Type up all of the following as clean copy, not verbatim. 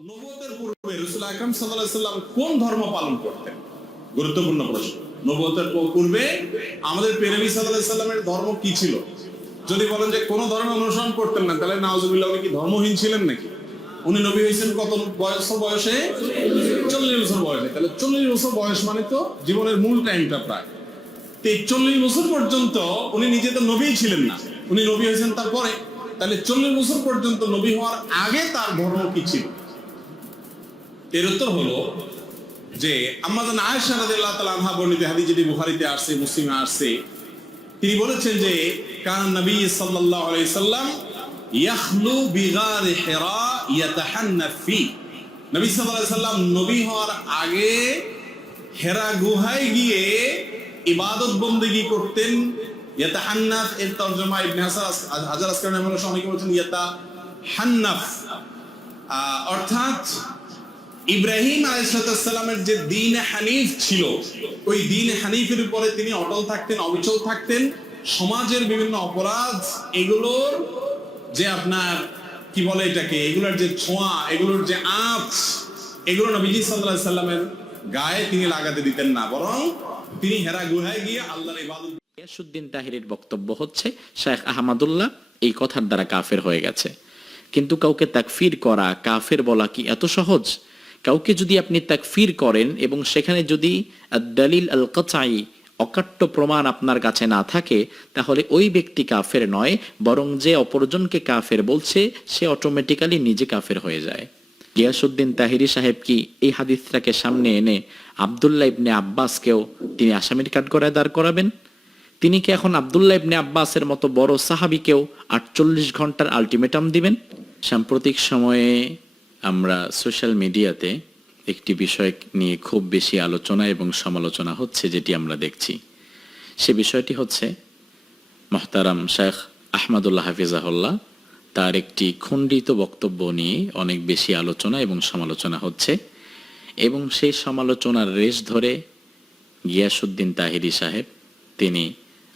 নবুয়তের পূর্বে রাসূল আকরাম সাল্লাল্লাহু আলাইহি সাল্লাম কোন ধর্ম পালন করতেন? গুরুত্বপূর্ণ প্রশ্ন। নবুয়তের পূর্বে আমাদের প্রিয় নবী সাল্লাল্লাহু আলাইহি সাল্লামের ধর্ম কি ছিল? যদি বলেন যে কোন ধর্ম অনুসরণ করতেন না, তাহলে নাউজুবিল্লাহ, উনি কি ধর্মহীন ছিলেন নাকি? উনি নবী হয়েছেন কত বয়সে? 40 বছর বয়সে। তাহলে 40 বছর বয়স মানে তো জীবনের মূল টাইমটা প্রায়। তো 40 বছর পর্যন্ত উনি নিজে তো নবী ছিলেন না, উনি নবী হয়েছেন তারপরে। তাহলে 40 বছর পর্যন্ত নবী হওয়ার আগে তার ধর্ম কি ছিল? এর উত্তর হলো যে আম্মাজান আয়েশা রাদিয়াল্লাহু তাআলা আনহা বর্ণিত হাদিস, যেটি বুখারীতে আসছে, মুসলিমে আসছে, তিনি বলেছেন যে কান নবী সাল্লাল্লাহু আলাইহি সাল্লাম ইয়াখলু বিগার হিরা ইয়াতাহান্নাফ ফি। নবী সাল্লাল্লাহু আলাইহি সাল্লাম নবী হওয়ার আগে হেরা গুহায় গিয়ে ইবাদত বন্দেগী করতেন। ইয়াতাহান্নাফ এর তরজমা ইবনে হাজার আসকালানি রহমাহুল্লাহ অনেকে বলেছেন ইয়াতাহান্নাফ, অর্থাৎ ইব্রাহিম আলাইহিস সালামের যে দ্বীন হানিফ ছিল, ওই দ্বীন হানিফের উপরে তিনি অটল থাকতেন, অবিচল থাকতেন। সমাজের বিভিন্ন অপরাধ, এগুলোর যে আপনার কি বলে এটাকে, এগুলোর যে ছোঁয়া, এগুলোর যে আঁচ, এগুলো নবীজি সাল্লাল্লাহু আলাইহি সাল্লামের গায়ে তিনি লাগাতে দিতেন না, বরং তিনি হেরা গুহায় গিয়ে আল্লাহর ইবাদত। গিয়াসউদ্দিন তাহিরির বক্তব্য হচ্ছে শেখ আহমদুল্লাহ এই কথার দ্বারা কাফের হয়ে গেছে। কিন্তু কাউকে তাকফির করা, কাফের বলা কি এত সহজ? কাউকে যদি আপনি তাকফির করেন এবং সেখানে যদি দলিল আল কাতাই, অকাট্য প্রমাণ আপনার কাছে না থাকে, তাহলে ওই ব্যক্তি কাফের নয়, বরং যে অপরজনকে কাফের বলছে সে অটোমেটিক্যালি নিজে কাফের হয়ে যায়। গিয়াসউদ্দিন তাহিরি সাহেব কি এই হাদিসটাকে সামনে এনে আব্দুল্লাহ ইবনে আব্বাসকেও তিনি আসামির কাঠগড়ায় দাঁড় করাবেন? তিনি কি এখন আব্দুল্লাহ ইবনে আব্বাসের মতো বড় সাহাবীকেও 48 ঘন্টার আলটিমেটাম দিবেন? সাম্প্রতিক সময়ে আমরা সোশ্যাল মিডিয়াতে একটি বিষয় নিয়ে খুব বেশি আলোচনা এবং সমালোচনা হচ্ছে, যেটি আমরা দেখছি। সে বিষয়টি হচ্ছে মুহতারাম শেখ আহমদুল্লাহ হাফিজাহুল্লাহ, তার একটি খণ্ডিত বক্তব্য নিয়ে অনেক বেশি আলোচনা এবং সমালোচনা হচ্ছে, এবং সেই সমালোচনার রেশ ধরে গিয়াসউদ্দিন তাহিরি সাহেব তিনি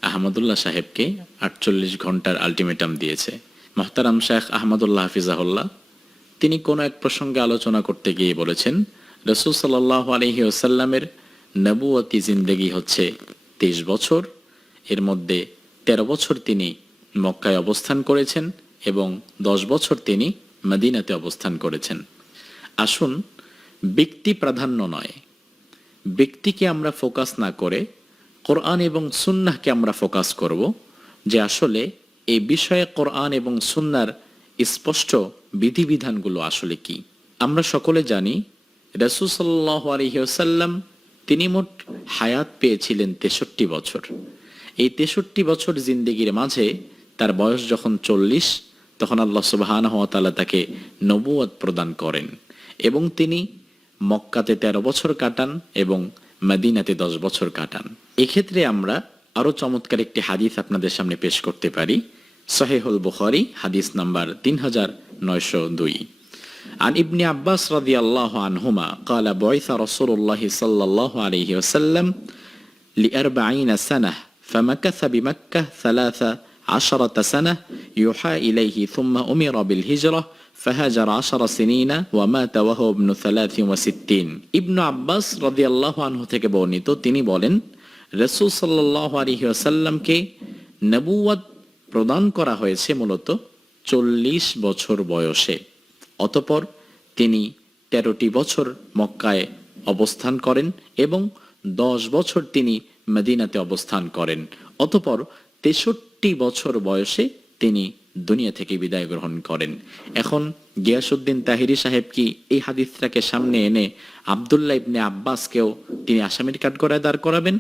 আহমদুল্লাহ সাহেবকে 48 ঘন্টার আলটিমেটাম দিয়েছে। মুহতারাম শেখ আহমদুল্লাহ হাফিজাহুল্লাহ তিনি কোনো এক প্রসঙ্গে আলোচনা করতে গিয়ে বলেছেন, রাসূল সাল্লাল্লাহু আলাইহি ওয়াসাল্লামের নবুয়তি জিন্দেগি হচ্ছে 23 বছর, এর মধ্যে 13 বছর তিনি মক্কায় অবস্থান করেছেন এবং 10 বছর তিনি মদিনাতে অবস্থান করেছেন। আসুন ব্যক্তি প্রাধান্য নয়, ব্যক্তিকে আমরা ফোকাস না করে কোরআন এবং সুন্নাহকে আমরা ফোকাস করব, যে আসলে এই বিষয়ে কোরআন এবং সুন্নাহর স্পষ্ট বিধিবিধানগুলো আসলে কি। আমরা সকলে জানি রাসূল সাল্লাল্লাহু আলাইহি ওয়াসাল্লাম তিনি মোট হায়াত পেয়েছিলেন 63 বছর। এই 63 বছর জিন্দেগির মাঝে তার বয়স যখন 40, তখন আল্লাহ সুবহানাহু ওয়া তাআলা তাকে নবুয়ত প্রদান করেন এবং তিনি মক্কাতে 13 বছর কাটান এবং মদিনাতে 10 বছর কাটান। এক্ষেত্রে আমরা আরো চমৎকার একটি হাদিস আপনাদের সামনে পেশ করতে পারি। সহিহুল বুখারী হাদিস নাম্বার 3902, عن ابن عباس رضي الله عنهما قال بعث رسول الله صلى الله عليه وسلم ل40 سنة فمكث بمكة 13 سنة يوحى إليه ثم أمر بالهجرة فهاجر 10 سنين ومات وهو ابن 63। ইবনু আব্বাস রাদিয়াল্লাহু আনহু থেকে বর্ণিত, তিনি বলেন রাসূল সাল্লাল্লাহু আলাইহি ওয়াসাল্লামকে নবুয়ত প্রদান করা হয়েছে মূলত 40 বছর বয়সে। অতঃপর তিনি 13টি বছর মক্কায় অবস্থান করেন এবং 10 বছর তিনি মদিনাতে অবস্থান করেন। অতঃপর 63 বছর বয়সে তিনি দুনিয়া থেকে বিদায় গ্রহণ করেন। এখন গিয়াসউদ্দিন তাহিরি সাহেব কি এই হাদিসটাকে সামনে এনে আব্দুল্লাহ ইবনে আব্বাসকেও তিনি আসামির কাঠগড়ায় দাঁড় করাবেন?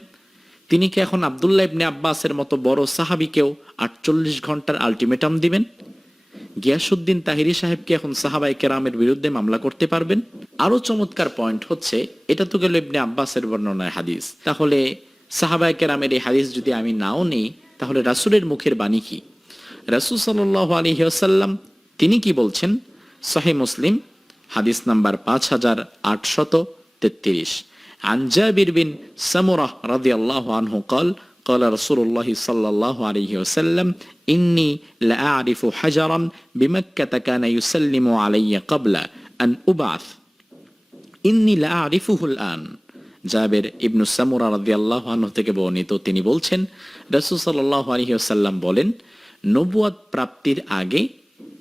তিনি কি এখন আব্দুল্লাহ ইবনে আব্বাসের মতো বড় সাহাবীকেও 48 ঘন্টার আলটিমেটাম দিবেন? গিয়াসউদ্দিন তাহিরি সাহেব কি এখন সাহাবায়ে কেরামের বিরুদ্ধে মামলা করতে পারবেন? আরো চমৎকার পয়েন্ট হচ্ছে, এটা তো গেল ইবনে আব্বাসের বর্ণনায় হাদিস, তাহলে সাহাবায়ে কেরামের এই হাদিস যদি আমি নাও নেই, তাহলে রাসূলের মুখের বাণী কি? রাসূল সাল্লাল্লাহু আলাইহি ওয়াসাল্লাম তিনি কি বলছেন? সহিহ মুসলিম হাদিস নাম্বার 5833, عن جابر بن سمرة رضي الله عنه قال قال رسول الله صلى الله عليه وسلم إني لأعرف حجرا بمكة كان يسلم علي قبل আন উবাথ ইন্নী লা আরিফুহুল আন। জাবের ইবনু সামুরা রাদিয়াল্লাহু আনহু থেকে বর্ণিত, তিনি বলছেন রাসূল সাল্লাল্লাহু আলাইহি ওয়াসাল্লাম বলেন, নবুয়ত প্রাপ্তির আগে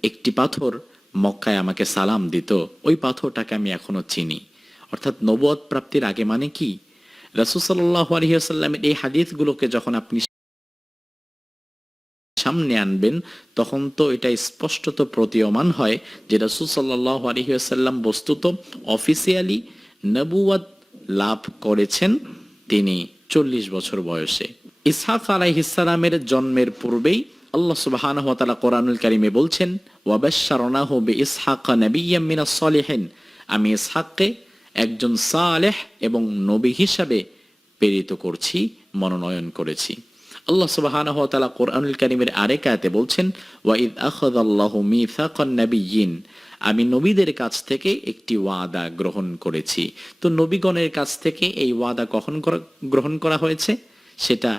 একটি পাথর মক্কায় আমাকে সালাম দিত, ওই পাথরটাকে আমি এখনো চিনি। অর্থাৎ নবুয়ত প্রাপ্তির আগে মানে কি? রাসূল সাল্লাল্লাহু আলাইহি ওয়াসাল্লামের এই হাদিসগুলোকে যখন আপনি সামনে আনবেন তখন তো এটা স্পষ্টত প্রতীয়মান হয় যে রাসূল সাল্লাল্লাহু আলাইহি ওয়াসাল্লাম বস্তুত অফিসিয়ালি নবুয়ত লাভ করেছেন তিনি 40 বছর বয়সে। ইসহাক আলাইহিস সালামের জন্মের পূর্বেই আল্লাহ সুবহানাহু ওয়া তাআলা কোরআনুল কারীমে বলছেন, ওয়া বাশশারনাহু বিইসহাক নাবিয়্যাম মিনাস সলিহিন, আমি ইসহাককে একজন সালেহ এবং নবী হিসাবে প্রেরিত করছি, মনোনয়ন করেছি। আল্লাহ সুবহানাহু ওয়া তাআলা কোরআনুল কারীমের আরেক আয়াতে বলছেন, ওয়া ইয আখাযাল্লাহু মিসাকান নাবিয়্যিন, আমি নবীদের কাছ থেকে একটি ওয়াদা গ্রহণ করেছি। তো নবীগণের কাছ থেকে এই ওয়াদা কখন গ্রহণ করা হয়েছে? সেটা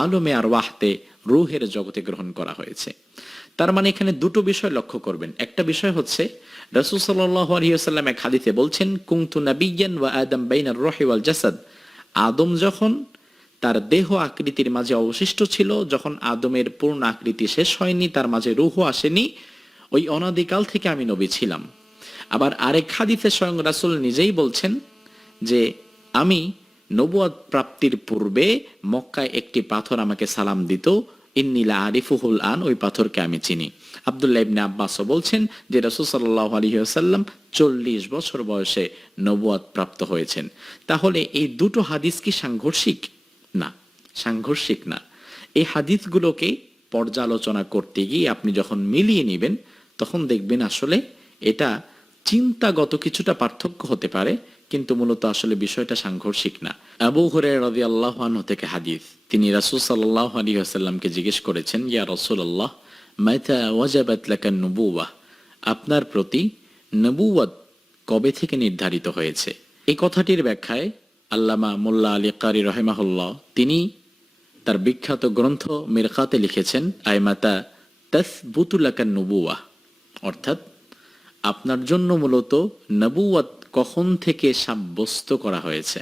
আলমে আরওয়াহতে, রূহের জগতে গ্রহণ করা হয়েছে। তার মানে এখানে দুটো বিষয় লক্ষ্য করবেন। একটা বিষয় হচ্ছে রাসূল সাল্লাল্লাহু আলাইহি ওয়াসাল্লাম এক হাদিসে বলছেন, কুনতু নাবিয়্যান ওয়া আদম বাইনার রূহি ওয়াল জাসাদ, আদম যখন তার দেহ আকৃতির মাঝে অবশিষ্ট ছিল, যখন আদমের পূর্ণ আকৃতি শেষ হয়নি, তার মাঝে রূহ আসেনি, ওই অনাদিকাল থেকে আমি নবী ছিলাম। আবার আরেক হাদিসে স্বয়ং রাসূল নিজেই বলছেন যে আমি নবুয়ত প্রাপ্তির পূর্বে মক্কায় একটি পাথর আমাকে সালাম দিত, ইন্নী লা আরিফুহুল আন, ওই পাথরকে আমি চিনি। আব্দুল্লাহ ইবনে আব্বাসও বলছেন যে রাসূল সাল্লাল্লাহু আলাইহি ওয়াসাল্লাম 40 বছর বয়সে নবুয়ত প্রাপ্ত হয়েছেন। তাহলে এই দুটো হাদিস কি সাংঘর্ষিক? না, সাংঘর্ষিক না। এই হাদিসগুলোকে পর্যালোচনা করতে গিয়ে আপনি যখন মিলিয়ে নেবেন তখন দেখবেন আসলে এটা চিন্তাগত কিছুটা পার্থক্য হতে পারে, কিন্তু মূলত আসলে বিষয়টা সাংঘর্ষিক না। আবু হুরায়রা রাদিয়াল্লাহু আনহু থেকে হাদিস, তিনি রাসূল সাল্লাল্লাহু আলাইহি ওয়াসাল্লামকে জিজ্ঞেস করেছেন, ইয়া রাসূলুল্লাহ মাতা ওয়াজাবাত লাকান নুবুওয়াহ, আপনার প্রতি নবুয়ত কবে থেকে নির্ধারিত হয়েছে? এই কথাটির ব্যাখ্যায় আল্লামা মোল্লা আলী কারি রাহিমাহুল্লাহ তিনি তার বিখ্যাত গ্রন্থ মিরকাতে লিখেছেন, আইমাতা তাসবুতু লাকান নুবুওয়াহ, অর্থাৎ আপনার জন্য মূলত নবুয়ত কখন থেকে সাব্যস্ত করা হয়েছে।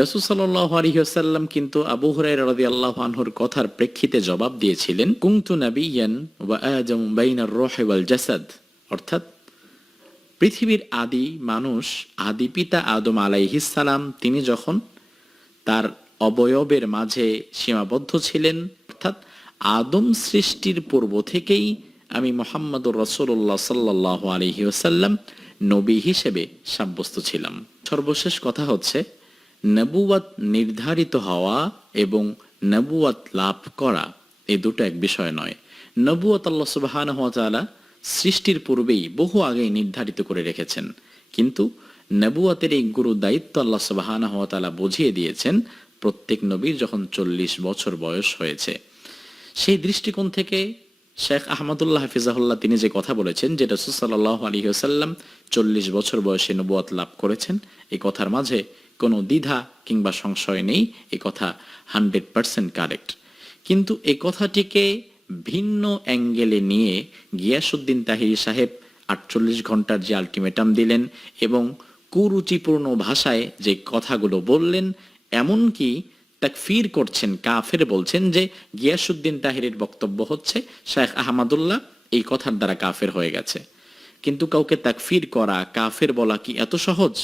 রাসূল সাল্লাল্লাহু আলাইহি ওয়াসাল্লাম কিন্তু আবু হুরায়রা রাদিয়াল্লাহু আনহুর কথার প্রেক্ষিতে জবাব দিয়েছিলেন, কুনতু নাবিয়্যান ওয়া আদম বাইনার রূহি ওয়াল জাসাদ, অর্থাৎ পৃথিবীর আদি মানুষ, আদি পিতা আদম আলাইহিস সালাম, তিনি যখন তার অবয়বের মাঝে সীমাবদ্ধ ছিলেন, অর্থাৎ আদম সৃষ্টির পূর্ব থেকেই আমি মুহাম্মদুর রাসূলুল্লাহ সাল্লাল্লাহু আলাইহি ওয়াসাল্লাম নবী হিসেবে সাব্যস্ত ছিলাম। সর্বশেষ কথা হচ্ছে, নবুয়ত নির্ধারিত হওয়া এবং নবুয়ত লাভ করা এই দুটো এক বিষয় নয়। নবুয়ত আল্লাহ সুবহানাহু ওয়া তাআলা সৃষ্টির পূর্বেই বহু আগেই নির্ধারিত করে রেখেছেন, কিন্তু নবুয়তের এই গুরু দায়িত্ব আল্লাহ সুবহানাহু ওয়া তাআলা বুঝিয়ে দিয়েছেন প্রত্যেক নবীর যখন 40 বছর বয়স হয়েছে। সেই দৃষ্টিকোণ থেকে শেখ আহমদুল্লাহ হাফিজাহুল্লাহ তিনি যে কথা বলেছেন যে রাসূল সাল্লাল্লাহু আলাইহি ওয়াসাল্লাম 40 বছর বয়সে নবুয়ত লাভ করেছেন, এই কথার মাঝে কোনো দ্বিধা কিংবা সংশয় নেই, এই কথা 100% কারেক্ট। কিন্তু এই কথাটিকে ভিন্ন অ্যাঙ্গেলে নিয়ে গিয়াসউদ্দিন তাহিরি সাহেব 48 ঘন্টার যে আলটিমেটাম দিলেন এবং কুরুচিপূর্ণ ভাষায় যে কথাগুলো বললেন, এমনকি তাকফির করছেন, কাফের বলছেন যে গিয়াসউদ্দিন তাহিরির বক্তব্য হচ্ছে শেখ আহমদুল্লাহ এই কথার দ্বারা কাফের হয়ে গেছে। কিন্তু কাউকে তাকফির করা, কাফের বলা কি এত সহজ?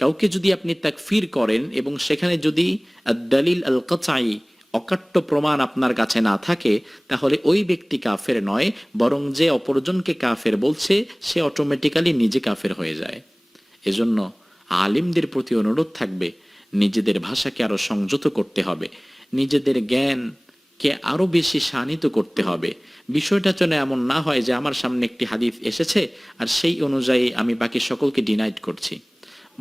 কাউকে যদি আপনি তাকফির করেন এবং সেখানে যদি আদ-দালিল আল-কাতঈ, অকাট্য প্রমাণ আপনার কাছে না থাকে, তাহলে ওই ব্যক্তি কাফের নয়, বরং যে অপরজনকে কাফের বলছে সে অটোমেটিক্যালি নিজে কাফের হয়ে যায়। এজন্য আলিমদের প্রতি অনুরোধ থাকবে, নিজেদের ভাষাকে আরো সংযত করতে হবে, নিজেদের জ্ঞানকে আরো বেশি শানিত করতে হবে। বিষয়টা যেন এমন না হয় যে আমার সামনে একটি হাদিস এসেছে আর সেই অনুযায়ী আমি বাকি সকলকে ডিনাইট করছি,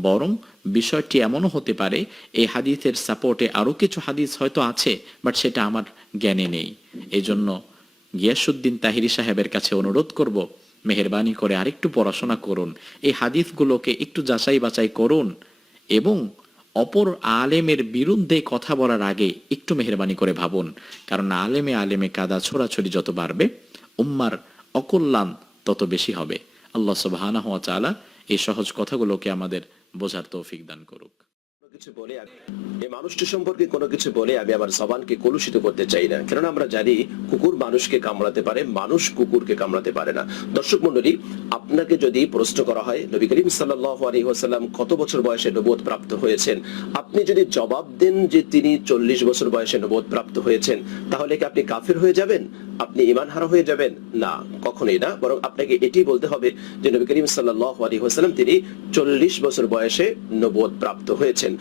বরং বিষয়টি এমনও হতে পারে এই হাদিসের সাপোর্টে আরো কিছু হাদিস হয়তো আছে, বাট সেটা আমার জ্ঞানে নেই। এই জন্য গিয়াসউদ্দিন তাহিরি সাহেবের কাছে অনুরোধ করব, মেহেরবানি করে আরেকটু পড়াশোনা করুন, এই হাদিসগুলোকে একটু যাচাই বাছাই করুন এবং অপর আলেমের বিরুদ্ধে কথা বলার আগে একটু মেহেরবানি করে ভাবুন। কারণ আলেমে কাদা ছোড়াছড়ি যত বাড়বে, উম্মার অকল্যাণ তত বেশি হবে। আল্লাহ সুবহানাহু ওয়া তাআলা এই সহজ কথাগুলোকে আমাদের বোঝার তৌফিক দান করুক। কিছু বলে এই মানুষটি সম্পর্কে কোনো কিছু বলে আমি আমার জবানকে কলুষিত করতে চাই না, কারণ আমরা জানি কুকুর মানুষকে কামড়াতে পারে, মানুষ কুকুরকে কামড়াতে পারে না। দর্শক মণ্ডলী, আপনাকে যদি প্রশ্ন করা হয় নবী করিম সাল্লাল্লাহু আলাইহি ওয়াসাল্লাম কত বছর বয়সে নবুয়ত প্রাপ্ত হয়েছেন, আপনি যদি জবাব দেন যে তিনি 40 বছর বয়সে নবুয়ত প্রাপ্ত হয়েছেন, তাহলে কি আপনি কাফির হয়ে যাবেন? আপনি ঈমানহারা হয়ে যাবেন? না, কখনোই না। বরং আপনাকে এটি বলতে হবে যে নবী করিম সাল্লাল্লাহু আলাইহি ওয়াসাল্লাম তিনি 40 বছর বয়সে নবুয়ত প্রাপ্ত হয়েছেন।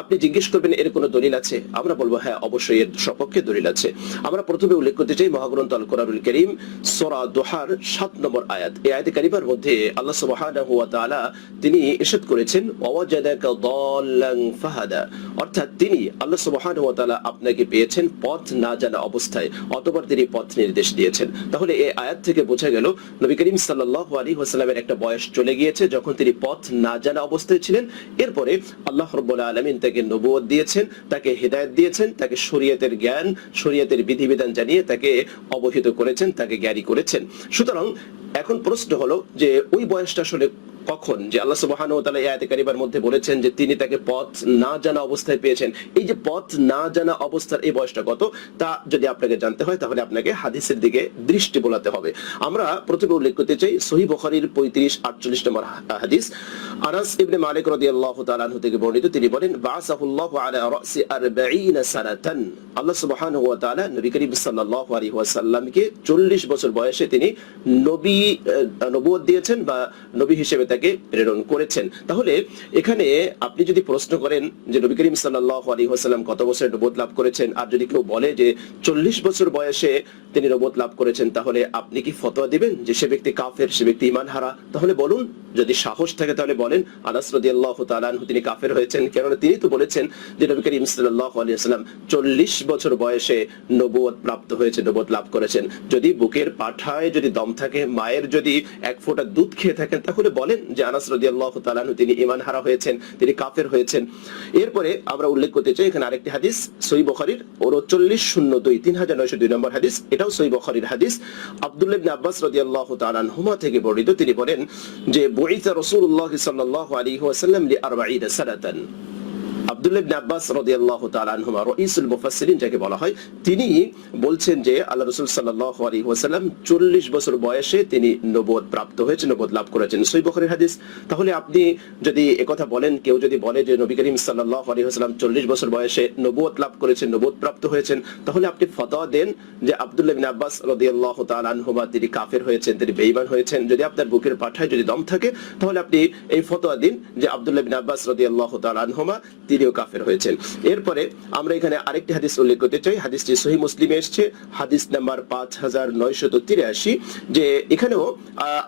আপনি জিজ্ঞেস করবেন এর কোনো দলিল আছে? আমরা বলবো হ্যাঁ, অবশ্যই এর সপক্ষে দলিল আছে। আমরা প্রথমে উল্লেখ করতে চাই মহাগ্রন্থ আল কোরআনুল কারীম সূরা দুহার 7 নম্বর আয়াত। এই আয়াতে কারিমার মধ্যে আল্লাহ সুবহানাহু ওয়া তাআলা তিনি ইরশাদ করেছেন ওয়াজাদাকা দাল্লান ফাহাদা, অর্থাৎ তিনি আল্লাহ সুবহানাহু ওয়া তাআলা আপনাকে পেয়েছেন পথ না জানা অবস্থায়, অতঃপর তিনি পথ নির্দেশ দিয়েছেন। তাহলে এই আয়াত থেকে বোঝা গেল নবী করিম সাল্লাল্লাহু আলাইহি ওয়াসাল্লামের একটা বয়স চলে গিয়েছে যখন তিনি পথ না জানা অবস্থায় ছিলেন। এরপরে আল্লাহ রাব্বুল আলামিন তাকে নবুয়ত দিয়েছেন, তাকে হিদায়াত দিয়েছেন, তাকে শরীয়তের জ্ঞান, শরীয়তের বিধিবিধান জানিয়ে তাকে অবহিত করেছেন, তাকে জ্ঞানী করেছেন। সুতরাং এখন প্রশ্ন হলো যে ওই বয়সটা আসলে কখন? যে আল্লাহ সুবহানাহু ওয়া তাআলা এই আয়াতে কারিমার মধ্যে বলেছেন যে তিনি তাকে পথ না জানা অবস্থায় পেয়েছেন, এই যে পথ না জানা অবস্থার এই বয়সটা কত তা যদি আপনাকে জানতে হয় তাহলে আপনাকে হাদিসের দিকে দৃষ্টি বোলাতে হবে। আমরা প্রথমে উল্লেখ করতে চাই সহিহ বুখারীর 35-48 নম্বর হাদিস। আনাস ইবনে মালিক রাদিয়াল্লাহু তাআলা আনহু থেকে বর্ণিত, তিনি বলেন বাসাহুল্লাহু আলা রাসি 40 সানাতান, আল্লাহ সুবহানাহু ওয়া তাআলা নবী করিম সাল্লাল্লাহু আলাইহি ওয়াসাল্লামকে 40 বছর বয়সে তিনি নবুয়ত দিয়েছেন বা নবী হিসেবে তাকে প্রেরণ করেছেন। তাহলে এখানে আপনি যদি প্রশ্ন করেন যে নবী করিম সাল্লাল্লাহু আলাইহি ওয়াসাল্লাম কত বছরে নবুয়ত লাভ করেছেন, আর যদি কেউ বলে যে 40 বছর বয়সে তিনি নবুয়ত লাভ করেছেন, তাহলে আপনি কি ফতোয়া দিবেন যে সে ব্যক্তি কাফের, সে ব্যক্তি ঈমানহারা? তাহলে বলুন, যদি সাহস থাকে তাহলে বলেন আনাস রাদিয়াল্লাহু তাআলা আনহু তিনি কাফের হয়েছেন, কারণ তিনি তো বলেছেন যে নবী করিম সাল্লাল্লাহু আলাইহি ওয়াসাল্লাম 40 বছর বয়সে নবুয়ত প্রাপ্ত হয়েছে, নবুয়ত লাভ করেছেন। যদি বুকের পাঠায় যদি দম থাকে, মায়ের যদি এক ফোঁটা দুধ খেয়ে থাকেন, তাহলে বলেন যে আনাস রাদিয়াল্লাহু তাআলা আনহু তিনি ঈমানহারা হয়েছেন, তিনি কাফের হয়েছেন। এরপরে আমরা উল্লেখ করতে চাই এখানে আরেকটি হাদিস সহিহ বুখারীর 3902 নম্বর হাদিস, এটাও সহিহ বুখারীর হাদিস। আব্দুল্লাহ ইবনে আব্বাস রাদিয়াল্লাহু তাআলা আনহুমা থেকে বর্ণিত, তিনি বলেন যে বুইসা রাসূলুল্লাহ সাল্লাল্লাহু আলাইহি ওয়াসাল্লাম লি 40 সানাতান। আব্দুল্লাহ ইবনে আব্বাস রাদিয়াল্লাহু তাআলা আনহুমা রাইসুল মুফাসসিরিন যাকে বলা হয়, তিনি বলছেন যে আল্লাহ রাসূল সাল্লাল্লাহু আলাইহি ওয়াসাল্লাম 40 বছর বয়সে তিনি নবুয়ত প্রাপ্ত হয়েছেন, নবুয়ত লাভ করেছেন, সহিহ বুখারীর হাদিস। তাহলে আপনি যদি একথা বলেন, কেউ যদি বলে যে নবী করিম সাল্লাল্লাহু আলাইহি ওয়াসাল্লাম 40 বছর বয়সে নবুয়ত লাভ করেছেন, নবুয়ত প্রাপ্ত হয়েছেন, তাহলে আপনি ফতোয়া দেন যে আব্দুল্লাহ ইবনে আব্বাস রাদিয়াল্লাহু তাআলা আনহুমা তিনি কাফের হয়েছেন, তিনি বেঈমান হয়েছেন। যদি আপনার বুকের পাঠায় যদি দম থাকে, তাহলে আপনি এই ফতোয়া দিন যে আব্দুল্লাহ ইবনে আব্বাস রাদিয়াল্লাহু তাআলা আনহুমা তিনিও কাফের হয়েছেন। এরপরে আমরা এখানে আরেকটি হাদিস উল্লেখ করতে চাই, হাদিসটি সহিহ মুসলিমে এসেছে, হাদিস নাম্বার 5983, যে এখানেও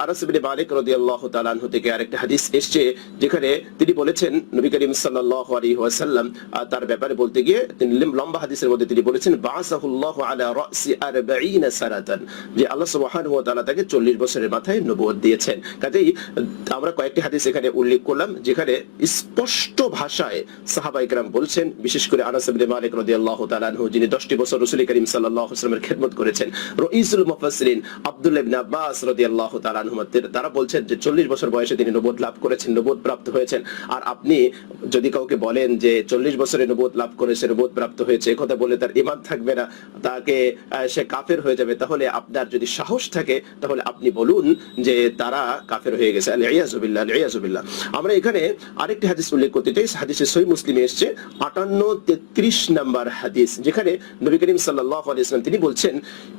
আনাস ইবনে মালিক রাদিয়াল্লাহু তাআলা আনহু থেকে আরেকটা হাদিস এসেছে যেখানে তিনি বলেছেন নবী করিম সাল্লাল্লাহু আলাইহি ওয়াসাল্লাম তার ব্যাপারে বলতে গিয়ে তিনি লম্বা হাদিসের মধ্যে তিনি বলেছেন বাসাহুল্লাহু আলা রাসি 40 সানাতান, যে আল্লাহ সুবহানাহু ওয়া তাআলা তাকে 40 বছরের মাথায় নবুয়ত দিয়েছেন। কাজেই আমরা কয়েকটি হাদিস এখানে উল্লেখ করলাম যেখানে স্পষ্ট ভাষায় সাহাবায়ে কেরাম বলছেন, বিশেষ করে আনাস ইবনে মালিক রাদিয়াল্লাহু তাআলা আনহু যিনি 10টি বছর রাসূল করিম সাল্লাল্লাহু আলাইহি ওয়াসাল্লামের খিদমত করেছেন, রাইসুল মুফাসসিরিন আব্দুল্লাহ ইবনে আব্বাস রাদিয়াল্লাহু তাআলা আনহু তারা বলছেন যে 40 বছর বয়সে তিনি নবুয়ত লাভ করেছেন, নবুয়ত প্রাপ্ত হয়েছেন। আর আপনি যদি কাউকে বলেন যে 40 বছরে নবুয়ত লাভ করেছে, নবুয়ত প্রাপ্ত হয়েছে, এই কথা বলে তার ঈমান থাকবে না, তাকে সে কাফের হয়ে যাবে, তাহলে আপনার যদি সাহস থাকে তাহলে আপনি বলুন যে তারা কাফের হয়ে গেছে। আল-ইয়াযু বিল্লাহ, আল-ইয়াযু বিল্লাহ। আমরা এখানে আরেকটি হাদিস উল্লেখ করতে চাই, হাদিসে সহিহ মুসলিমে এসেছে 58-33 নাম্বার হাদিস, যেখানে নবী করিম সাল্লাল্লাহু আলাইহি ওয়াসাল্লাম তিনি বলছেন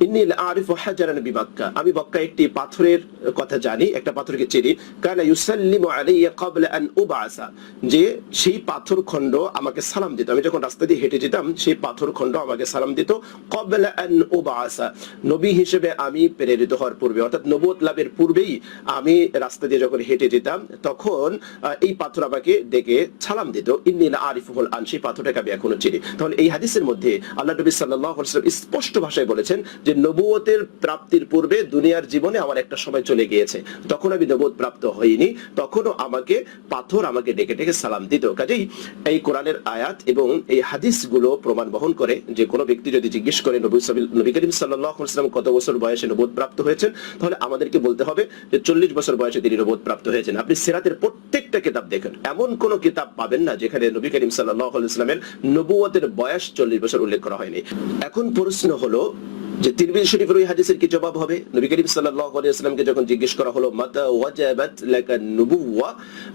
ইন্নী লাআরিফু হাজারান বিমাক্কা, আমি মক্কায় একটি পাথরের কথা জানি, একটা পাথরকে চিনি, কানা ইউসাল্লিমু আলাইয়া ক্বাবলা আন উবআসা, যে সেই পাথর খণ্ড আমাকে সালাম দিত, আমি যখন রাস্তা দিয়ে হেঁটে যেতাম সেই পাথর খণ্ড আমাকে সালাম দিত, ক্বাবলা আন উবআসা, নবী হিসেবে আমি প্রেরিত হওয়ার পূর্বে, অর্থাৎ নবুয়ত লাভের পূর্বেই আমি রাস্তা দিয়ে যখন হেঁটে যেতাম তখন এই পাথর আমাকে ডেকে সালাম দিত। ইন্নী আরিফুল আন, সেই পাথরটাকে আমি এখনো চিনি। তাহলে এই হাদিসের মধ্যে আল্লাহ নবী সাল্লাল্লাহু আলাইহি ওয়াসাল্লাম স্পষ্ট ভাষায় বলেছেন যে নবুয়তের প্রাপ্তির পূর্বে দুনিয়ার জীবনে আমার একটা সময় চলে গিয়েছে, তখন আমি নবুয়ত প্রাপ্ত হইনি, তখনও আমাকে পাথর আমাকে ডেকে ডেকে সালাম দিত। কাজেই এই কোরআনের আয়াত এবং এই হাদিসগুলো প্রমাণ বহন করে যে কোনো ব্যক্তি যদি জিজ্ঞেস করে নবী করিম সাল্লাল্লাহু আলাইহি ওয়াসাল্লাম কত বছর বয়সে নবুয়ত প্রাপ্ত হয়েছেন, তাহলে আমাদেরকে বলতে হবে যে 40 বছর বয়সে তিনি নবুয়ত প্রাপ্ত হয়েছেন। আপনি সিরাতের প্রত্যেকটা কিতাব দেখেন, এমন কোন কিতাব পাবেন না যেখানে নবী করিম সাল্লাল্লাহু আলাইহি ওয়াসাল্লামের নবুয়তের বয়স 40 বছর উল্লেখ করা হয়নি। এখন প্রশ্ন হলো যে তিরমিজি শরীফের ওই হাদিসের কি জবাব হবে? নবী করিম সাল্লাল্লাহু আলাইহি ওয়াসাল্লামকে যখন জিজ্ঞেস করা হলো মাতা ওয়াজাবাত লাকা নুবুওয়া,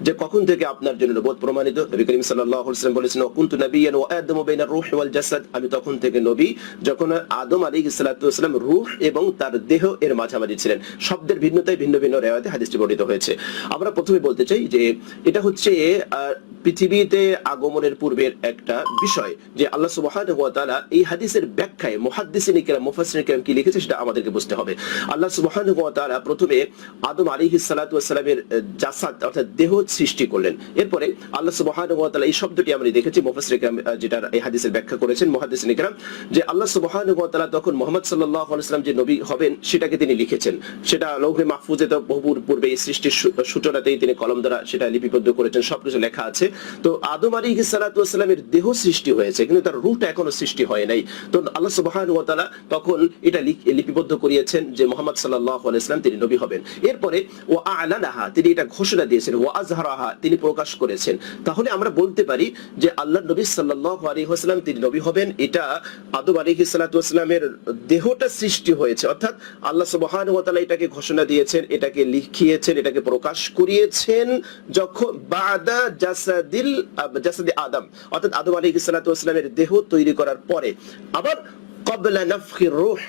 যে কখন থেকে আপনার জন্য নবুয়ত প্রমাণিত, নবী করিম সাল্লাল্লাহু আলাইহি ওয়াসাল্লাম বলেছেন কুনতু নাবিয়ান ওয়া আদামু বাইনা রূহ ওয়াল জাসাদ, আমি তখন থেকে নবী যখন আদম আলাইহিস সালাতু ওয়াসাল্লাম রূহ এবং তার দেহ এর মাঝামাঝি ছিলেন। শব্দের ভিন্নতায় ভিন্ন ভিন্ন রিওয়ায়াতে হাদিসটি বর্ণিত হয়েছে। আমরা প্রথমে বলতে চাই যে এটা হচ্ছে পৃথিবীতে আগমনের পূর্বের একটা বিষয়, যে আল্লাহ সুবহানাহু ওয়া তাআলা এই হাদিসের ব্যাখ্যায় মুহাদ্দিসিন কিরাম মুফাসসিরিন কিরাম কি লিখেছে সেটা আমাদেরকে বুঝতে হবে। আল্লাহ সুবহানাহু ওয়া তাআলা প্রথমে আদম আলাইহিস সালাতু ওয়াস সালামের জাসাদ অর্থাৎ দেহ সৃষ্টি করলেন। এরপরে আল্লাহ সুবহানাহু ওয়া তাআলা এই শব্দটি আমরা দেখেছি মুফাসসিরিন কিরাম যেটা এই হাদিসের ব্যাখ্যা করেছেন মুহাদ্দিসিন কিরাম, যে আল্লাহ সুবহানাহু ওয়া তাআলা তখন মুহাম্মদ সাল্লাল্লাহু আলাইহি ওয়াসাল্লাম যে নবী হবেন সেটাকে তিনি লিখেছেন। সেটা লৌহে মাহফুজে তো বহু পূর্বে এই সৃষ্টির সূচনাতেই তিনি কলম দ্বারা সেটা লিপিবদ্ধ করেছেন, সবকিছু লেখা আছে। তো আদম আলাইহিস সালাতু ওয়াস সালামের দেহ সৃষ্টি হয়েছে কিন্তু তার রূহটা এখনো সৃষ্টি হয় নাই। তো আল্লাহ সুবহানাহু ওয়া তাআলা তখন এটা লিপিবদ্ধ করিয়েছেন যে মুহাম্মদ সাল্লাল্লাহু আলাইহি ওয়াসাল্লাম তিনি নবী হবেন। এরপরে ওয়া আ'লানাহা, তিনি এটা ঘোষণা দিয়েছেন, ওয়া আযহারাহা, তিনি প্রকাশ করেছেন। তাহলে আমরা বলতে পারি যে আল্লাহর নবী সাল্লাল্লাহু আলাইহি ওয়াসাল্লাম তিনি নবী হবেন, এটা আদম আলাইহিস সালাতু ওয়াস সালামের দেহটা সৃষ্টি হয়েছে, অর্থাৎ আল্লাহ সুবহানাহু ওয়া তাআলা এটাকে ঘোষণা দিয়েছেন, এটাকে লিখিয়েছেন, এটাকে প্রকাশ করিয়েছেন যখন বাদা জাসাদি আদম, অর্থাৎ আদম আলাইহিস সালাতু ওয়াস সালামের দেহ তৈরি করার পরে। আবার ক্বাবলা নাফখির রূহ,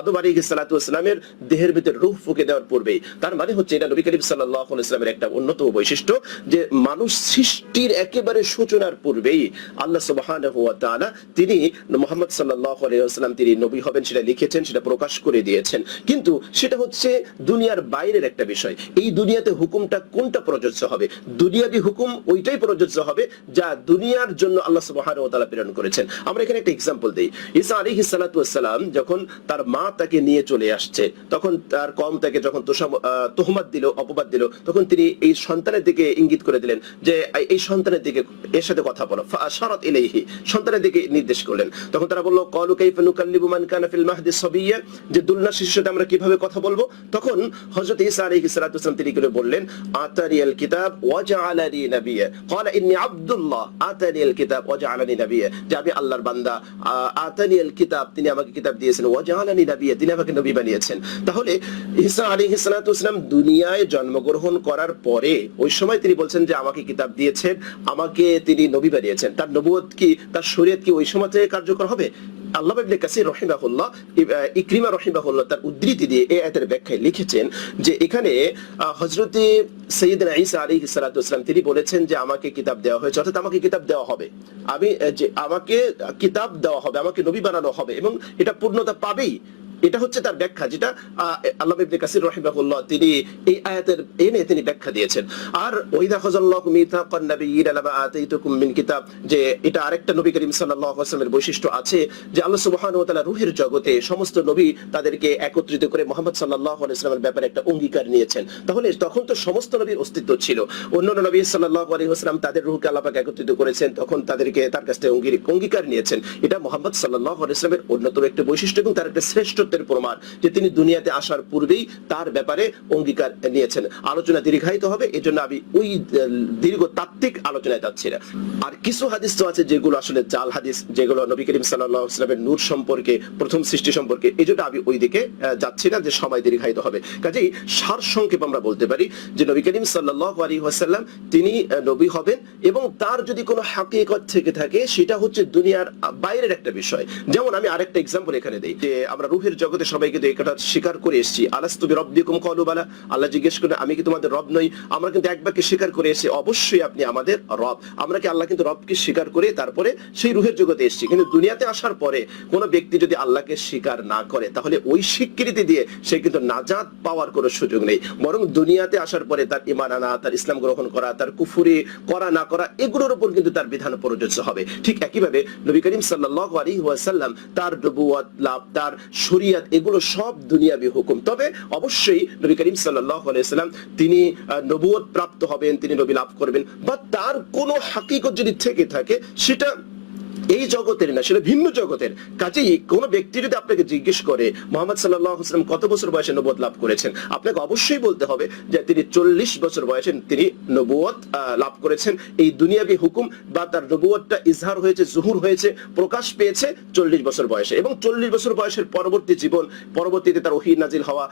আদম আলাইহিস সালাতু ওয়াস সালামের দেহের ভিতর রূহ ফুঁকে দেওয়ার পূর্বেই। তার মানে হচ্ছে এটা নবী করিম সাল্লাল্লাহু আলাইহি ওয়াসাল্লামের একটা অন্যতম বৈশিষ্ট্য যে মানুষ সৃষ্টির একেবারে সূচনার পূর্বেই আল্লাহ সুবহানাহু ওয়া তাআলা তিনি মুহাম্মদ সাল্লাল্লাহু আলাইহি ওয়াসাল্লাম তিনি নবী হবেন সেটা লিখেছেন, সেটা প্রকাশ করে দিয়েছেন। কিন্তু সেটা হচ্ছে দুনিয়ার বাইরের একটা বিষয়। এই দুনিয়াতে হুকুমটা কোনটা প্রযোজ্য হবে? দুনিয়াবি হুকুম ওইটাই প্রযোজ্য হবে যা দুনিয়ার জন্য আল্লাহ সুবহানাহু ওয়া তাআলা প্রেরণ করেছেন। আমরা এখানে একটা এক্সাম্পল দেই। ঈসা আলাইহিস সালাতু ওয়াস সালাম যখন তার মা তাকে নিয়ে চলে আসছে, তখন তার কওম তাকে যখন তোহমত দিল, অপবাদ দিল, তখন তিনি এই সন্তানের দিকে ইঙ্গিত করে দিলেন যে এই সন্তানের দিকে এর সাথে কথা বলো, ফাআশারাত ইলাইহি, সন্তানের দিকে নির্দেশ করলেন। তখন তারা বলল ক্বালু কাইফা নুকাল্লিমু মান কানা ফিল মাহদি সাবিয়্যা, যে দুলনা শিশুর সাথে আমরা কিভাবে কথা বলবো? তখন হযরত ঈসা আলাইহিস সালাতু ওয়াস সালাম তিনি করে বললেন আতানিয়াল কিতাব ওয়া জাআলানি নাবিয়্যা, ক্বালা ইন্নী আব্দুল্লাহ আতানিয়াল কিতাব ওয়া জাআলানি নাবিয়্যা, যে আমি আল্লাহর বান্দা, আতানিয়াল কিতাব, তিনি আমাকে কিতাব দিয়েছেন, ওয়া জাআলানি নাবিয়্যা, তিনি আমাকে নবী বানিয়েছেন। তাহলে ঈসা আলাইহিস সালাতু ওয়াস সালাম দুনিয়ায় জন্মগ্রহণ করার পরে ওই সময় তিনি বলছেন যে আমাকে কিতাব দিয়েছেন, আমাকে তিনি নবী বানিয়েছেন। তার নবুয়ত কি, তার শরীয়ত কি ওই সময় থেকে কার্যকর হবে? আল্লামা ইবনে কাসির রাহিমাহুল্লাহ, ইকরিমা রাহিমাহুল্লাহ তার উদ্ধৃতি দিয়ে এই আয়াতের ব্যাখ্যায় লিখেছেন যে এখানে হযরত সাইয়্যিদনা ঈসা আলাইহিস সালাতু ওয়াস সালাম তিনি বলেছেন যে আমাকে কিতাব দেওয়া হয়েছে, অর্থাৎ আমাকে কিতাব দেওয়া হবে, আমি যে আমাকে কিতাব দেওয়া হবে, আমাকে নবী বানানো হবে এবং এটা পূর্ণতা পাবেই। এটা হচ্ছে তার ব্যাখ্যা, যেটা আল্লামা ইবনে কাসির রাহিমাহুল্লাহ তিনি এই আয়াতের এনে তিনি ব্যাখ্যা দিয়েছেন। আর ওয়াইদা খাযাল্লাহু মিথাকান নাবিয়্যিনা লামা আতাইতুকুম মিন কিতাব, যে এটা আরেকটা নবী করিম সাল্লাল্লাহু আলাইহি ওয়াসাল্লামের বৈশিষ্ট্য আছে যে আল্লাহ সুবহানাহু ওয়া তাআলা রূহের জগতে সমস্ত নবী তাদেরকে একত্রিত করে মুহাম্মদ সাল্লাল্লাহু আলাইহি ওয়াসাল্লামের ব্যাপারে একটা অঙ্গীকার নিয়েছেন। তাহলে তখন তো সমস্ত নবীর অস্তিত্ব ছিল, অন্যান্য নবী সাল্লাল্লাহু আলাইহি ওয়াসাল্লাম তাদের রূহকে আল্লাহ পাক একত্রিত করেছেন, তখন তাদেরকে তার কাছ থেকে অঙ্গীকার নিয়েছেন। এটা মুহাম্মদ সাল্লাল্লাহু আলাইহি ওয়াসাল্লামের অন্যতম একটা বৈশিষ্ট্য এবং তার একটা শ্রেষ্ঠত্বের প্রমাণ যে তিনি দুনিয়াতে আসার পূর্বেই তার ব্যাপারে অঙ্গীকার নিয়েছেন। আলোচনা দীর্ঘায়িত হবে, এজন্য আমি ওই দীর্ঘ তাত্ত্বিক আলোচনায় যাচ্ছি না। আর কিছু হাদিস তো আছে যেগুলো আসলে জাল হাদিস, যেগুলো নবী করিম সাল্লাল্লাহু আলাইহি ওয়াসাল্লামের নূর সম্পর্কে, প্রথম সৃষ্টি সম্পর্কে, এজন্য আমি ওই দিকে যাচ্ছি না যে সময় দীর্ঘায়িত হবে। কাজেই সার সংক্ষেপ আমরা বলতে পারি যে নবী করিম সাল্লাল্লাহু আলাইহি ওয়াসাল্লাম তিনি নবী হবেন এবং তার যদি কোনো হাকিকত থেকে থাকে সেটা হচ্ছে দুনিয়ার বাইরের একটা বিষয়। যেমন আমি আরেকটা এক্সাম্পল এখানে দেই যে আমরা রূহের জগতে সবাই কিন্তু এই কথা স্বীকার করে এসেছি, আলাস্তু বিরব্বিকুম ক্বালু বালা, আল্লাহ জিজ্ঞেস করেন আমি কি তোমাদের রব নই? আমরা কিন্তু এক বাক্যে স্বীকার করে এসেছি অবশ্যই আপনি আমাদের রব। আমরা কি আল্লাহ কিন্তু রবকে স্বীকার করে তারপরে সেই রুহের জগতে এসেছি। কিন্তু দুনিয়াতে আসার পরে কোনো ব্যক্তি যদি আল্লাহকে স্বীকার না করে তাহলে ওই স্বীকৃতি দিয়ে সে কিন্তু নাজাত পাওয়ার কোনো সুযোগ নেই, বরং দুনিয়াতে আসার পরে তার ঈমান আনা, তার ইসলাম গ্রহণ করা, তার কুফরি করা না করা এগুলোর উপর কিন্তু তার বিধান প্রযোজ্য হবে। ঠিক একইভাবে নবী করিম সাল্লাল্লাহু আলাইহি ওয়াসাল্লাম তার নবুয়ত লাভ, তার শরীয়ত এগুলো সব দুনিয়াবি হুকুম। তবে অবশ্যই নবী করিম সাল্লাল্লাহু আলাইহি ওয়াসাল্লাম তিনি নবুয়ত প্রাপ্ত হবেন, তিনি নবী লাভ করবেন, বা তার কোনো হাকিকত যদি থেকে থাকে সেটা এই জগতের না, সেটা ভিন্ন জগতের। কাজেই কোন ব্যক্তি যদি আপনাকে জিজ্ঞেস করে মুহাম্মদ সাল্লাল্লাহু আলাইহি ওয়াসাল্লাম কত বছর বয়সে নবুয়ত লাভ করেছেন, আপনাকে অবশ্যই বলতে হবে যে তিনি 40 বছর বয়সে তিনি নবুয়ত লাভ করেছেন। এই দুনিয়াবি হুকুম বা তার নবুয়তটা ইজহার হয়েছে, জুহুর হয়েছে, প্রকাশ পেয়েছে 40 বছর বয়সে। এবং 40 বছর বয়সের পরবর্তী জীবন, পরবর্তীতে তার ওহী নাজিল হওয়া,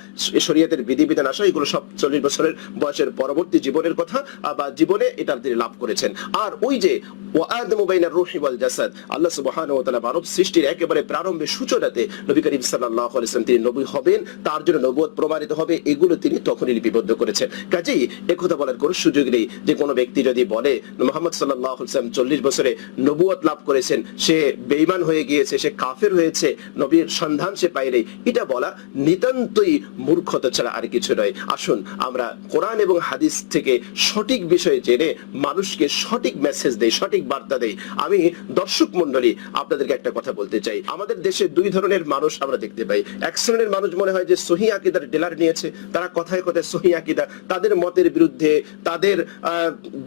শরীয়তের বিধিবিধান আসা, এগুলো সব 40 বছরের বয়সের পরবর্তী জীবনের কথা বা জীবনে এটা তিনি লাভ করেছেন। আর ওই যে ওয়া আদামু বাইনার রূহি ওয়াল জাসাদ, আল্লাহ সুবহানাহু ওয়া তাআলা মানব সৃষ্টির একেবারে প্রারম্ভে সূচনাতে নবী করিম সাল্লাল্লাহু আলাইহি ওয়াসাল্লাম তিনি নবী হবেন, তার জন্য নবুয়ত প্রমাণিত হবে, এগুলো তিনি তখনই লিপিবদ্ধ করেছেন। কাজেই একথা বলার কোনো সুযোগ নেই যে কোনো ব্যক্তি যদি বলে মুহাম্মদ সাল্লাল্লাহু আলাইহি ওয়াসাল্লাম 40 বছরে নবুয়ত লাভ করেছেন, সে বেঈমান হয়ে গিয়েছে, সে কাফের হয়েছে, নবীর সন্ধান সে পায়নি, এটা বলা নিতান্তই মূর্খতা ছাড়া আর কিছু নয়। আসুন আমরা কোরআন এবং হাদিস থেকে সঠিক বিষয় জেনে মানুষকে সঠিক মেসেজ দেই, সঠিক বার্তা দেই। আমি দর্শক মণ্ডলী আপনাদেরকে একটা কথা বলতে চাই, আমাদের দেশে দুই ধরনের মানুষ আমরা দেখতে পাই। এক শ্রেণীর মানুষ মনে হয় যে সহিহ আকীদার ডিলার নিয়েছে, তারা কথায় কথায় সহিহ আকীদা, তাদের মতের বিরুদ্ধে, তাদের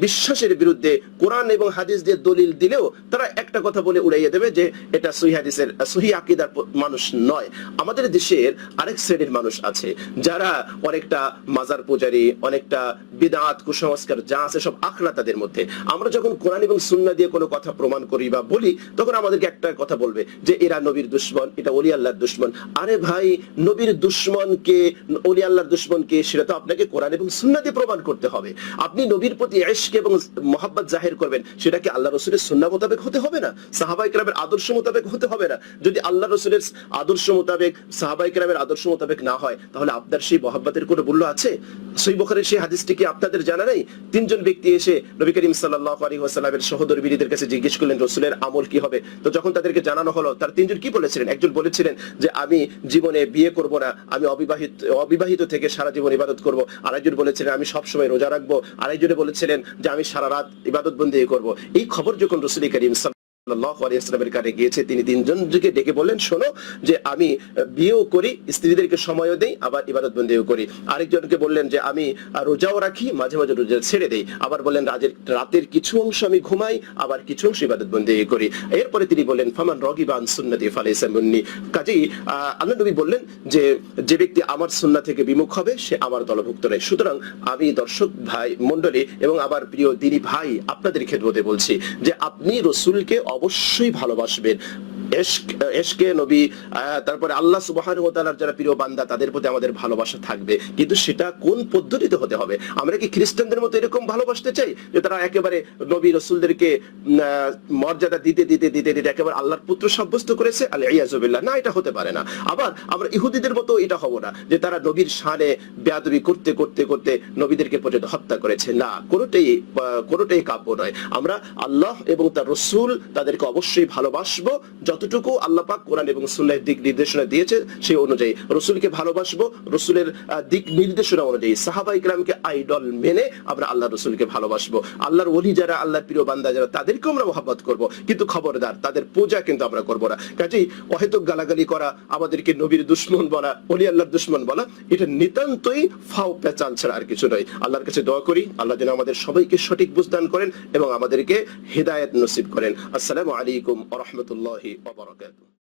বিশ্বাসের বিরুদ্ধে কোরআন এবং হাদিস দিয়ে দলিল দিলেও তারা একটা কথা বলে উড়াইয়ে দেবে যে এটা সহিহ হাদিসের সহিহ আকীদার মানুষ নয়। আমাদের দেশের আরেক শ্রেণীর মানুষ আছে যারা অনেকটা মাজার পূজারী, অনেকটা বিদআত, কুসংস্কার যা আছে সব আখড়া তাদের মধ্যে। আমরা যখন কোরআন এবং সুন্নাহ দিয়ে কোনো কথা প্রমাণ করি বা বলি তখন আমাদেরকে একটা কথা বলবে যে এরা নবীর দুশমন, এটা ওলি আল্লাহর দুশমন। আরে ভাই, নবীর দুশমনকে, ওলি আল্লাহর দুশমনকে সেটা তো আপনাকে কোরআন এবং সুন্নাহ দিয়ে প্রমাণ করতে হবে। আপনি নবীর প্রতি ইশক এবং মহব্বত জাহির করবেন, সেটা কি আল্লাহ রাসূলের সুন্নাহ মোতাবেক হতে হবে না? সাহাবায়ে কেরামের আদর্শ মোতাবেক হতে হবে না? যদি আল্লাহ রাসূলের আদর্শ মোতাবেক, সাহাবায়ে কেরামের আদর্শ মোতাবেক না হয় তাহলে আপনার সেই মহব্বতের কোনো মূল্য আছে? সহিহ বুখারীর সেই হাদিসটি কি আপনাদের জানা নেই? তিনজন ব্যক্তি এসে নবী করিম সাল্লাল্লাহু আলাইহি ওয়াসাল্লামের সহদরবীদের কাছে জিজ্ঞেস করলেন রাসূলের আমল কি হবে। তো যখন তাদেরকে জানানো হলো, তার তিনজন কি বলেছিলেন? একজন বলেছিলেন যে আমি জীবনে বিয়ে করব না, আমি অবিবাহিত থেকে সারা জীবন ইবাদত করব। আরেকজন বলেছিলেন আমি সব সময় রোজা রাখবো। আরেকজন বলেছিলেন যে আমি সারা রাত ইবাদত বন্দেগী করব। এই খবর যখন রাসূল করিম সাল্লাল্লাহু আলাইহি ওয়াসাল্লামের কাছে গিয়েছে, তিনি তিনজনকে ডেকে বললেন শোনো যে আমি বিয়েও করি, স্ত্রীদেরকে সময়ও দেই, আবার ইবাদত বন্দেগীও করি। আরেকজনকে বললেন যে আমি রোজাও রাখি, মাঝে মাঝে রোজা ছেড়ে দেই। আবার বললেন রাতের কিছু অংশ আমি ঘুমাই, আবার কিছু অংশ ইবাদত বন্দেগী করি। এরপরে তিনি বললেন ফামান রাগিবা আন সুন্নতি ফালাইসা মিন্নি। কাজেই আল্লাহ নবী বললেন যে যে ব্যক্তি আমার সুন্নাহ থেকে বিমুখ হবে সে আমার দলভুক্ত নয়। সুতরাং আমি দর্শক ভাই মণ্ডলী এবং আমার প্রিয় দিনী ভাই আপনাদের খেদমতে বলছি যে আপনি রাসূলকে অবশ্যই ভালোবাসবেন। এশকে নবী, তারপরে আল্লাহ সুবহানাহু ওয়া তাআলার যারা প্রিয় বান্দা তাদের প্রতি আমাদের ভালোবাসা থাকবে, কিন্তু সেটা কোন পদ্ধতিতে হতে হবে? আমরা কি খ্রিস্টানদের মতো এরকম ভালোবাসতে চাই যে তারা একেবারে নবী রাসূলদেরকে মর্যাদা দিতে দিতে দিতে দিতে একেবারে আল্লাহর পুত্র সাব্যস্ত করেছে? আল-ইয়াযু বিল্লাহ। না, এটা হতে পারে না। আবার আমরা ইহুদিদের মতো এটা হব না যে তারা নবীর শানে বেয়াদবি করতে করতে করতে নবীদেরকে পর্যন্ত হত্যা করেছে। না, কোনোটাই কাব্য নয়। আমরা আল্লাহ এবং তার রাসূল তাদেরকে অবশ্যই ভালোবাসবো, যতটুকু আল্লাহ পাক কোরআন এবং সুন্নাহর দিক নির্দেশনা দিয়েছে সেই অনুযায়ী রাসূলকে ভালোবাসবো, রাসূলের দিক নির্দেশনা অনুযায়ী সাহাবায়ে কেরামকে আইডল মেনে আমরা আল্লাহ রাসূলকে ভালোবাসবো। আল্লাহর ওলি যারা, আল্লাহর প্রিয় বান্দা যারা, তাদেরকে আমরা মহব্বত করব, কিন্তু খবরদার তাদের পূজা কিন্তু আমরা করব না। কাজেই অহেতুক গালাগালি করা, আমাদেরকে নবীর দুশমন বলা, ওলি আল্লাহর দুশমন বলা, এটা নিতান্তই ফাও পেঁচাল ছাড়া আর কিছু নয়। আল্লাহর কাছে দোয়া করি আল্লাহ যেন আমাদের সবাইকে সঠিক বুঝদান করেন এবং আমাদেরকে হিদায়াত নসিব করেন। আসসালামু আলাইকুম ওয়া রাহমাতুল্লাহি ওয়া বারাকাতুহু।